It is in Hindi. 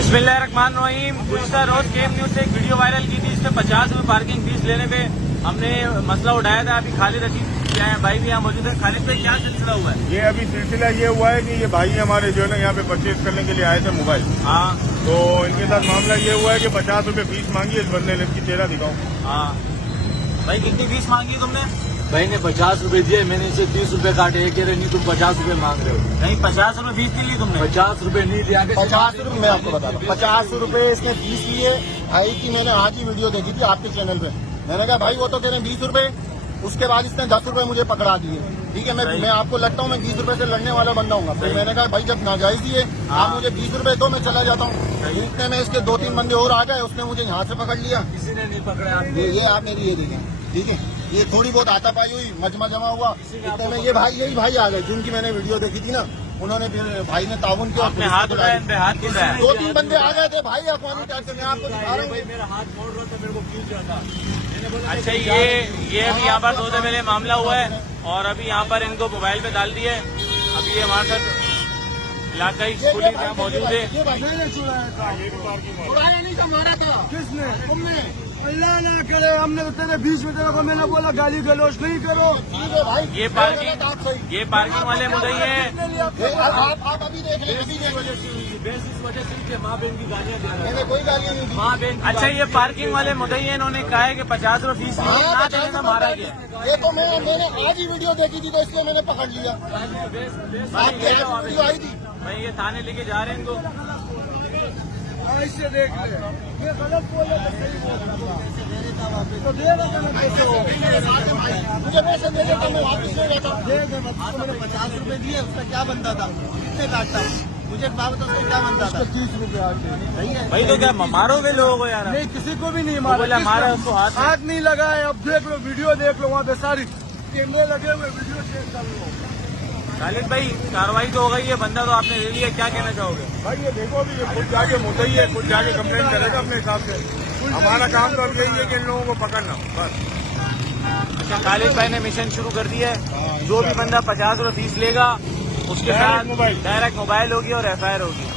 बिस्मिल्लाहिर्रहमानिर्रहीम। गुज़िश्ता रोज केम न्यूज से एक वीडियो वायरल की थी। इसमें 50 रुपये पार्किंग फीस लेने पे हमने मसला उठाया था। अभी खालिद रशीद भाई भी यहाँ मौजूद है। खालिद भाई, क्या सिलसिला हुआ है? ये अभी सिलसिला ये हुआ है कि ये भाई हमारे जो है ना यहाँ पे परचेज करने के लिए आए थे मोबाइल। हाँ, तो इनके साथ मामला ये हुआ है कि 50 रुपये फीस मांगी है। इस बंदे ने, इसकी चेहरा दिखाऊं। हाँ भाई, कितनी फीस मांगी है तुमने? भाई ने 50 रुपए दिए, मैंने इसे 30 रुपए काटे। कह रहे नहीं तुम 50 रुपए मांग रहे हो। नहीं, 50 रुपये फीस नहीं ली तुमने? 50 रुपए नहीं दिया। 50 रुपए मैं आपको बता रहा हूँ, 50 रुपए इसने फीस लिए। भाई की मैंने आज ही वीडियो देखी थी आपके चैनल पे। मैंने कहा भाई वो तो कह रहे हैं 20 रुपए। उसके बाद इसने 10 रुपए मुझे पकड़ा दिए। ठीक है, मैं आपको लगता हूँ मैं 20 रुपए से लड़ने वाला बंदा हूँ। फिर मैंने कहा भाई जब नाजायज दिए आप मुझे 20 रुपए दो, मैं चला जाता हूँ। इतने में इसके 2-3 बंदे और आ गए, उसने मुझे यहाँ से पकड़ लिया। किसी ने नहीं पकड़ा। ये आप मेरी ये देखें, ठीक है, ये थोड़ी बहुत हाथापाई हुई, मजमा जमा हुआ। इतने में यही भाई आ गए जिनकी मैंने वीडियो देखी थी ना। उन्होंने फिर भाई ने ताउन किया। अपने हाथ उठाया, इन पे हाथ क्यों उठाया? 2-3 बंदे आ गए थे भाई अफवानी टाइप से। मैं आपको दिखा रहा हूँ। मेरा हाथ मोड़ रहा था, मेरे को क्यों जाता। अच्छा, ये अभी यहाँ पर 2 दिन पहले मामला हुआ है और अभी यहाँ पर इनको मोबाइल पे डाल दिए। अभी ये हमारे साथ इलाकाई पुलिस यहाँ मौजूद है। किसने? तुमने? अल्लाह ना करे, हमने तो तेरे बीच में तेरे को मैंने बोला गाली गलौज नहीं करो। ठीक है भाई, ये पार्किंग वाले मुद्दई है। आप अभी देख लें, अभी देख लें। इस वजह से माँ बहन की गालियाँ दे रहे मैंने कोई गाली नहीं दी। माँ बहन। अच्छा, ये पार्किंग वाले मुद्दई है, इन्होंने कहा है कि 50 रुपये फीस ली, ना देने से मारा गया। ये तो मैंने आज ही वीडियो देखी थी तो इसलिए मैंने पकड़ लिया। आपके यहाँ वीडियो आई थी। भाई ये थाने लेके जा रहे हैं इनको। ऐसे देख ले, ये गलत बोले तो सही बोले तो दे देता मैं पैसे। मुझे पैसे दे देता, मैं वापस ले लेता। दे दे मत। मैंने 50 रुपए दिए, उसका क्या बनता था? कितने काटता? मुझे बात तो उसका क्या बनता था? 30 रुपए आके नहीं है भाई तो क्या मारोगे लोगों को यार? नहीं, किसी को भी नहीं वो मारा। बोला मारा किसने? उसको हाथ नहीं लगाए। अब देख लो, वीडियो देख लो, वहाँ पे सारी कैमरे लगे हुए, वीडियो चेक कर लो। खालिद भाई, कार्रवाई तो हो गई है, बंदा तो आपने ले लिया, क्या कहना चाहोगे? भाई ये देखो, अभी ये खुद जाके मुद्दई है, खुद जाके कंप्लेन करेगा अपने हिसाब से। हमारा काम तो अब यही है कि इन लोगों को पकड़ना बस। अच्छा, खालिद भाई ने मिशन शुरू कर दिया है। जो भी बंदा 50 रुपये फीस लेगा उसके साथ डायरेक्ट मोबाइल होगी और FIR होगी।